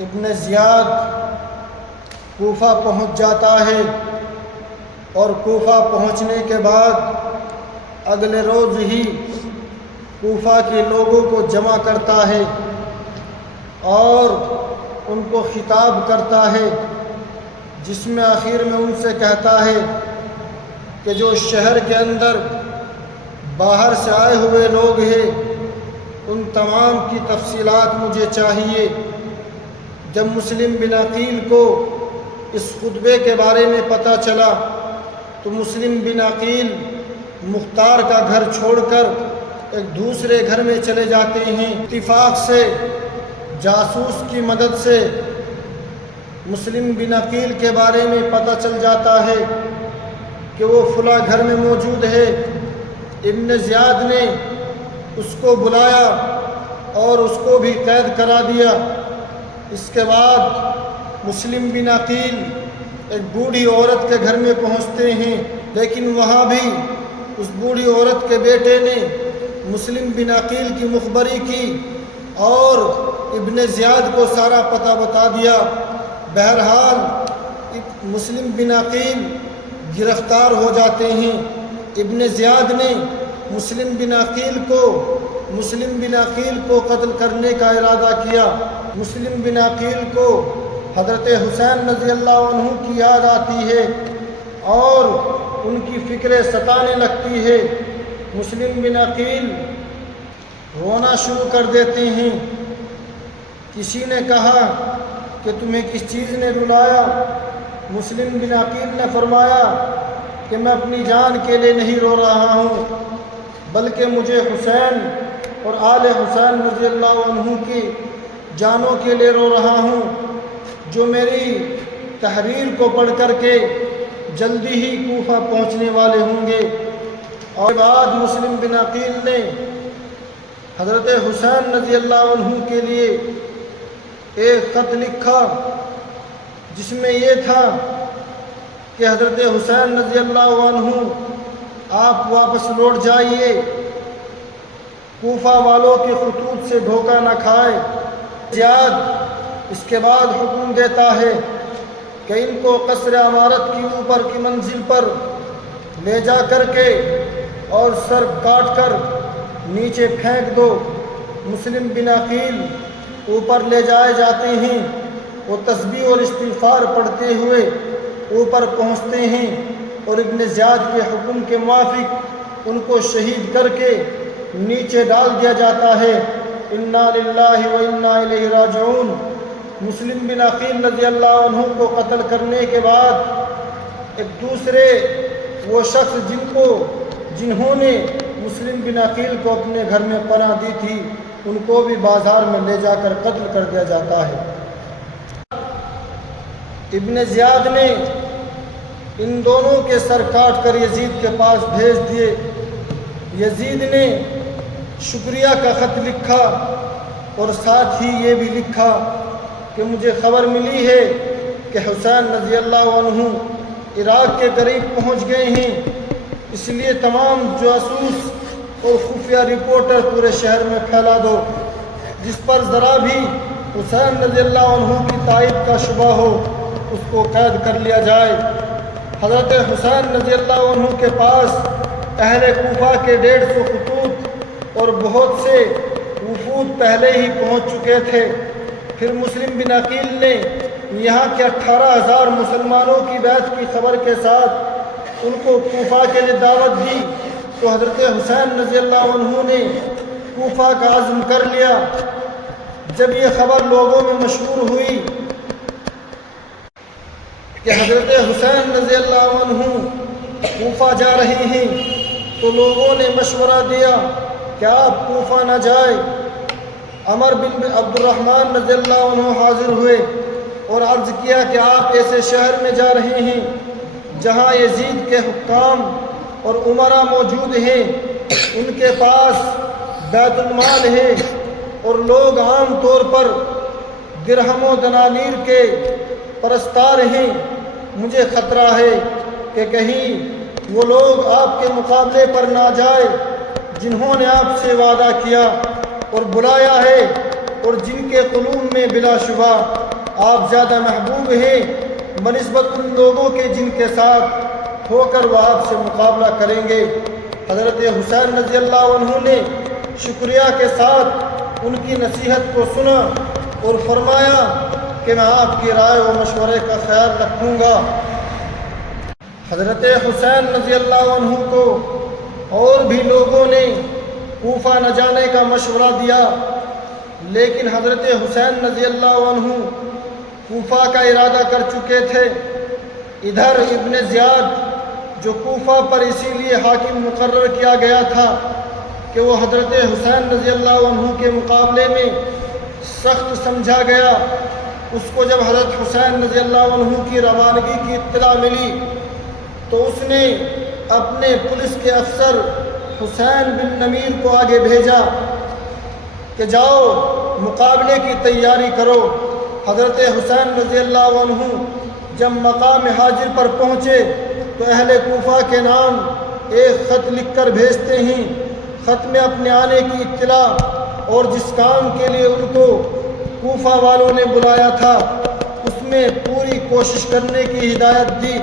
ابن زیاد کوفہ پہنچ جاتا ہے اور کوفہ پہنچنے کے بعد اگلے روز ہی کوفہ کے لوگوں کو جمع کرتا ہے اور ان کو خطاب کرتا ہے، جس میں آخر میں ان سے کہتا ہے کہ جو شہر کے اندر باہر سے آئے ہوئے لوگ ہیں ان تمام کی تفصیلات مجھے چاہیے۔ جب مسلم بن عقیل کو اس خطبے کے بارے میں پتہ چلا تو مسلم بن عقیل مختار کا گھر چھوڑ کر ایک دوسرے گھر میں چلے جاتے ہیں۔ اتفاق سے جاسوس کی مدد سے مسلم بن عقیل کے بارے میں پتہ چل جاتا ہے کہ وہ فلاں گھر میں موجود ہے۔ ابن زیاد نے اس کو بلایا اور اس کو بھی قید کرا دیا۔ اس کے بعد مسلم بن عقیل ایک بوڑھی عورت کے گھر میں پہنچتے ہیں، لیکن وہاں بھی اس بوڑھی عورت کے بیٹے نے مسلم بن عقیل کی مخبری کی اور ابن زیاد کو سارا پتہ بتا دیا۔ بہرحال مسلم بن عقیل گرفتار ہو جاتے ہیں۔ ابن زیاد نے مسلم بن عقیل کو قتل کرنے کا ارادہ کیا۔ مسلم بن عقیل کو حضرت حسین رضی اللہ عنہ کی یاد آتی ہے اور ان کی فکریں ستانے لگتی ہے۔ مسلم بن عقیل رونا شروع کر دیتے ہیں۔ کسی نے کہا کہ تمہیں کس چیز نے رلایا؟ مسلم بن عقیل نے فرمایا کہ میں اپنی جان کے لیے نہیں رو رہا ہوں، بلکہ مجھے حسین اور آل حسین رضی اللہ عنہ کی جانوں کے لیے رو رہا ہوں، جو میری تحریر کو پڑھ کر کے جلدی ہی کوفہ پہنچنے والے ہوں گے۔ اور بعد مسلم بن عقیل نے حضرت حسین رضی اللہ عنہ کے لیے ایک خط لکھا، جس میں یہ تھا کہ حضرت حسین رضی اللہ عنہ آپ واپس لوٹ جائیے، کوفہ والوں کے خطوط سے دھوکہ نہ کھائے۔ زیاد اس کے بعد حکم دیتا ہے کہ ان کو قصر عمارت کی اوپر کی منزل پر لے جا کر کے اور سر کاٹ کر نیچے پھینک دو۔ مسلم بن عقیل اوپر لے جائے جاتے ہیں، وہ تسبیح اور استغفار پڑھتے ہوئے اوپر پہنچتے ہیں اور ابن زیاد کے حکم کے موافق ان کو شہید کر کے نیچے ڈال دیا جاتا ہے۔ انا للہ و انا الیہ راجعون۔ مسلم بن عقیل رضی اللہ عنہ کو قتل کرنے کے بعد ایک دوسرے وہ شخص جنہوں نے مسلم بن عقیل کو اپنے گھر میں پناہ دی تھی، ان کو بھی بازار میں لے جا کر قتل کر دیا جاتا ہے۔ ابن زیاد نے ان دونوں کے سر کاٹ کر یزید کے پاس بھیج دیے۔ یزید نے شکریہ کا خط لکھا اور ساتھ ہی یہ بھی لکھا کہ مجھے خبر ملی ہے کہ حسین رضی اللہ عنہ عراق کے قریب پہنچ گئے ہیں، اس لیے تمام جاسوس اور خفیہ رپورٹر پورے شہر میں پھیلا دو، جس پر ذرا بھی حسین رضی اللہ عنہ کی تائید کا شبہ ہو اس کو قید کر لیا جائے۔ حضرت حسین رضی اللہ عنہ کے پاس اہل کوفہ کے 150 خطوط اور بہت سے وفود پہلے ہی پہنچ چکے تھے۔ پھر مسلم بن عقیل نے یہاں کے 18,000 مسلمانوں کی بیعت کی خبر کے ساتھ ان کو کوفہ کے لیے دعوت دی، تو حضرت حسین رضی اللہ عنہ نے کوفہ کا عزم کر لیا۔ جب یہ خبر لوگوں میں مشہور ہوئی کہ حضرت حسین رضی اللہ عنہ کوفہ جا رہے ہیں، تو لوگوں نے مشورہ دیا کہ آپ کوفہ نہ جائیں۔ عمر بن عبد الرحمن رضی اللہ عنہ حاضر ہوئے اور عرض کیا کہ آپ ایسے شہر میں جا رہے ہیں جہاں یزید کے حکام اور امراء موجود ہیں، ان کے پاس بیت المال ہے اور لوگ عام طور پر درہم و دنانیر کے پرستار ہیں۔ مجھے خطرہ ہے کہ کہیں وہ لوگ آپ کے مقابلے پر نہ جائے جنہوں نے آپ سے وعدہ کیا اور بلایا ہے، اور جن کے قلوب میں بلا شبہ آپ زیادہ محبوب ہیں بنسبت ان لوگوں کے جن کے ساتھ ہو کر وہ آپ سے مقابلہ کریں گے۔ حضرت حسین رضی اللہ عنہ نے شکریہ کے ساتھ ان کی نصیحت کو سنا اور فرمایا کہ میں آپ کی رائے و مشورے کا خیال رکھوں گا۔ حضرت حسین رضی اللہ عنہ کو اور بھی لوگوں نے کوفہ نہ جانے کا مشورہ دیا، لیکن حضرت حسین رضی اللہ عنہ کوفہ کا ارادہ کر چکے تھے۔ ادھر ابن زیاد جو کوفہ پر اسی لیے حاکم مقرر کیا گیا تھا کہ وہ حضرت حسین رضی اللہ عنہ کے مقابلے میں سخت سمجھا گیا، اس کو جب حضرت حسین رضی اللہ عنہ کی روانگی کی اطلاع ملی تو اس نے اپنے پولیس کے افسر حسین بن نمیر کو آگے بھیجا کہ جاؤ مقابلے کی تیاری کرو۔ حضرت حسین رضی اللہ عنہ جب مقام حاضر پر پہنچے تو اہل کوفہ کے نام ایک خط لکھ کر بھیجتے ہیں۔ خط میں اپنے آنے کی اطلاع اور جس کام کے لیے ان کو کوفہ والوں نے بلایا تھا اس میں پوری کوشش کرنے کی ہدایت دی۔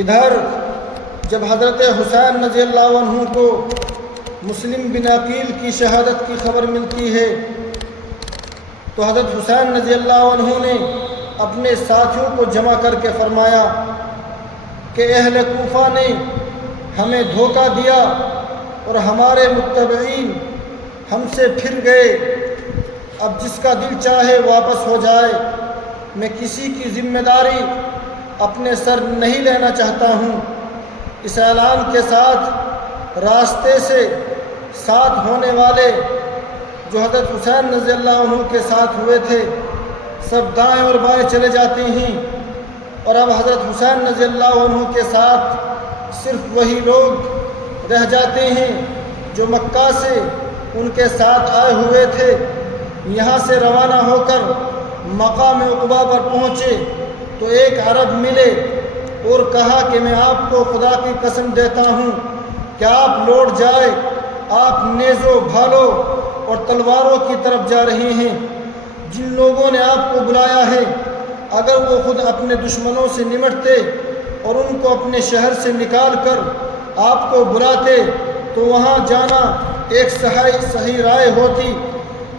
ادھر جب حضرت حسین رضی اللہ عنہ کو مسلم بن عقیل کی شہادت کی خبر ملتی ہے تو حضرت حسین رضی اللہ عنہ نے اپنے ساتھیوں کو جمع کر کے فرمایا کہ اہل کوفہ نے ہمیں دھوکہ دیا اور ہمارے متبعین ہم سے پھر گئے، اب جس کا دل چاہے واپس ہو جائے، میں کسی کی ذمہ داری اپنے سر نہیں لینا چاہتا ہوں۔ اس اعلان کے ساتھ راستے سے ساتھ ہونے والے جو حضرت حسین رضی اللہ عنہ کے ساتھ ہوئے تھے سب دائیں اور بائیں چلے جاتے ہیں، اور اب حضرت حسین رضی اللہ عنہ کے ساتھ صرف وہی لوگ رہ جاتے ہیں جو مکہ سے ان کے ساتھ آئے ہوئے تھے۔ یہاں سے روانہ ہو کر مقام عقبہ پر پہنچے تو ایک عرب ملے اور کہا کہ میں آپ کو خدا کی قسم دیتا ہوں کہ آپ لوٹ جائے، آپ نیزوں بھالوں اور تلواروں کی طرف جا رہے ہیں۔ جن لوگوں نے آپ کو بلایا ہے اگر وہ خود اپنے دشمنوں سے نمٹتے اور ان کو اپنے شہر سے نکال کر آپ کو بلاتے تو وہاں جانا ایک صحیح رائے ہوتی،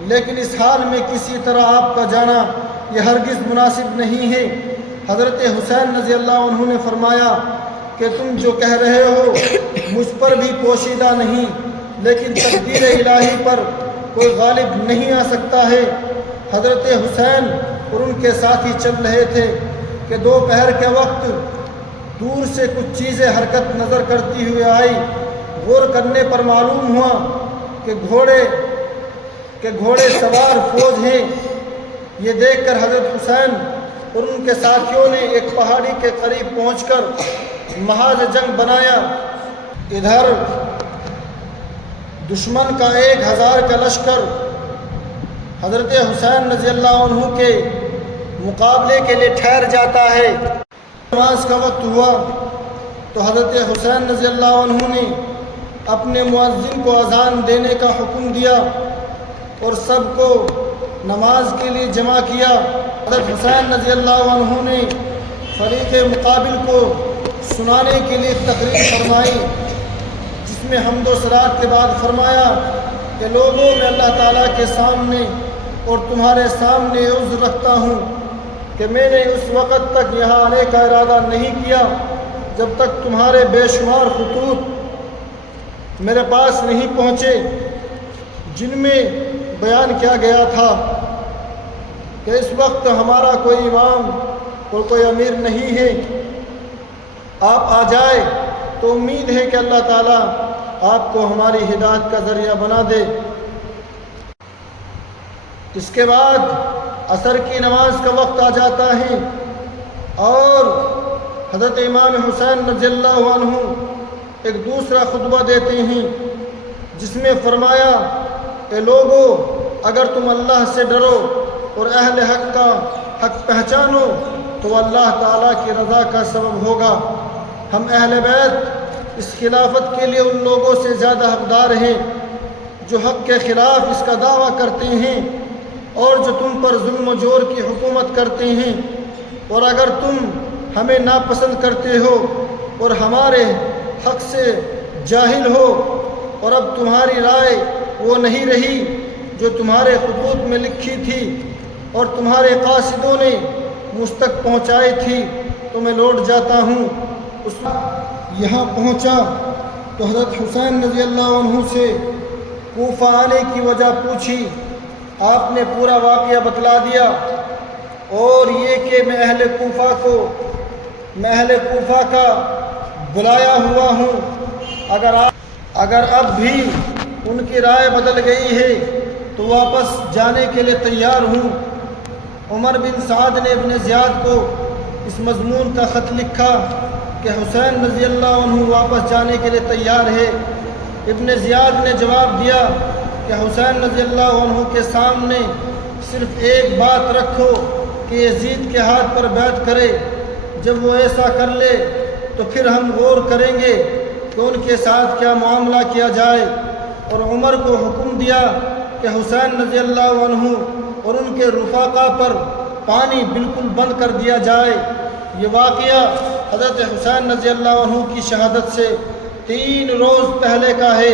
لیکن اس حال میں کسی طرح آپ کا جانا یہ ہرگز مناسب نہیں ہے۔ حضرت حسین رضی اللہ عنہ نے فرمایا کہ تم جو کہہ رہے ہو مجھ پر بھی پوشیدہ نہیں، لیکن تقدیر الہی پر کوئی غالب نہیں آ سکتا ہے۔ حضرت حسین اور ان کے ساتھی چل رہے تھے کہ دوپہر کے وقت دور سے کچھ چیزیں حرکت نظر کرتی ہوئی آئی۔ غور کرنے پر معلوم ہوا کہ گھوڑے سوار فوج ہیں۔ یہ دیکھ کر حضرت حسین اور ان کے ساتھیوں نے ایک پہاڑی کے قریب پہنچ کر محاذ جنگ بنایا۔ ادھر دشمن کا 1000 کا لشکر حضرت حسین رضی اللہ عنہ کے مقابلے کے لیے ٹھہر جاتا ہے۔ نماز کا وقت ہوا تو حضرت حسین رضی اللہ عنہ نے اپنے مؤذن کو اذان دینے کا حکم دیا اور سب کو نماز کے لیے جمع کیا۔ حضرت حسین رضی اللہ عنہ نے فریق مقابل کو سنانے کے لیے تقریر فرمائی، جس میں حمد و صلات کے بعد فرمایا کہ لوگوں میں اللہ تعالیٰ کے سامنے اور تمہارے سامنے عذر رکھتا ہوں کہ میں نے اس وقت تک یہاں آنے کا ارادہ نہیں کیا جب تک تمہارے بے شمار خطوط میرے پاس نہیں پہنچے جن میں بیان کیا گیا تھا کہ اس وقت ہمارا کوئی امام اور کوئی امیر نہیں ہے، آپ آ جائے تو امید ہے کہ اللہ تعالیٰ آپ کو ہماری ہدایت کا ذریعہ بنا دے۔ اس کے بعد عصر کی نماز کا وقت آ جاتا ہے اور حضرت امام حسین رضی اللہ عنہ ایک دوسرا خطبہ دیتے ہیں جس میں فرمایا کہ لوگو اگر تم اللہ سے ڈرو اور اہل حق کا حق پہچانو تو اللہ تعالیٰ کی رضا کا سبب ہوگا۔ ہم اہل بیت اس خلافت کے لیے ان لوگوں سے زیادہ حقدار ہیں جو حق کے خلاف اس کا دعویٰ کرتے ہیں، اور جو تم پر ظلم و جور کی حکومت کرتے ہیں، اور اگر تم ہمیں ناپسند کرتے ہو اور ہمارے حق سے جاہل ہو، اور اب تمہاری رائے وہ نہیں رہی جو تمہارے خطوط میں لکھی تھی اور تمہارے قاصدوں نے مجھ تک پہنچائی تھی، تو میں لوٹ جاتا ہوں۔ اس یہاں پہنچا تو حضرت حسین رضی اللہ عنہ سے کوفہ آنے کی وجہ پوچھی۔ آپ نے پورا واقعہ بتلا دیا، اور یہ کہ میں اہل کوفہ کا بلایا ہوا ہوں، اگر اب بھی ان کی رائے بدل گئی ہے تو واپس جانے کے لیے تیار ہوں۔ عمر بن سعد نے ابن زیاد کو اس مضمون کا خط لکھا کہ حسین رضی اللہ عنہ واپس جانے کے لیے تیار ہے۔ ابن زیاد نے جواب دیا کہ حسین رضی اللہ عنہ کے سامنے صرف ایک بات رکھو کہ یزید کے ہاتھ پر بیعت کرے، جب وہ ایسا کر لے تو پھر ہم غور کریں گے کہ ان کے ساتھ کیا معاملہ کیا جائے۔ اور عمر کو حکم دیا کہ حسین رضی اللہ عنہ اور ان کے رفقا پر پانی بالکل بند کر دیا جائے۔ یہ واقعہ حضرت حسین رضی اللہ عنہ کی شہادت سے 3 روز پہلے کا ہے۔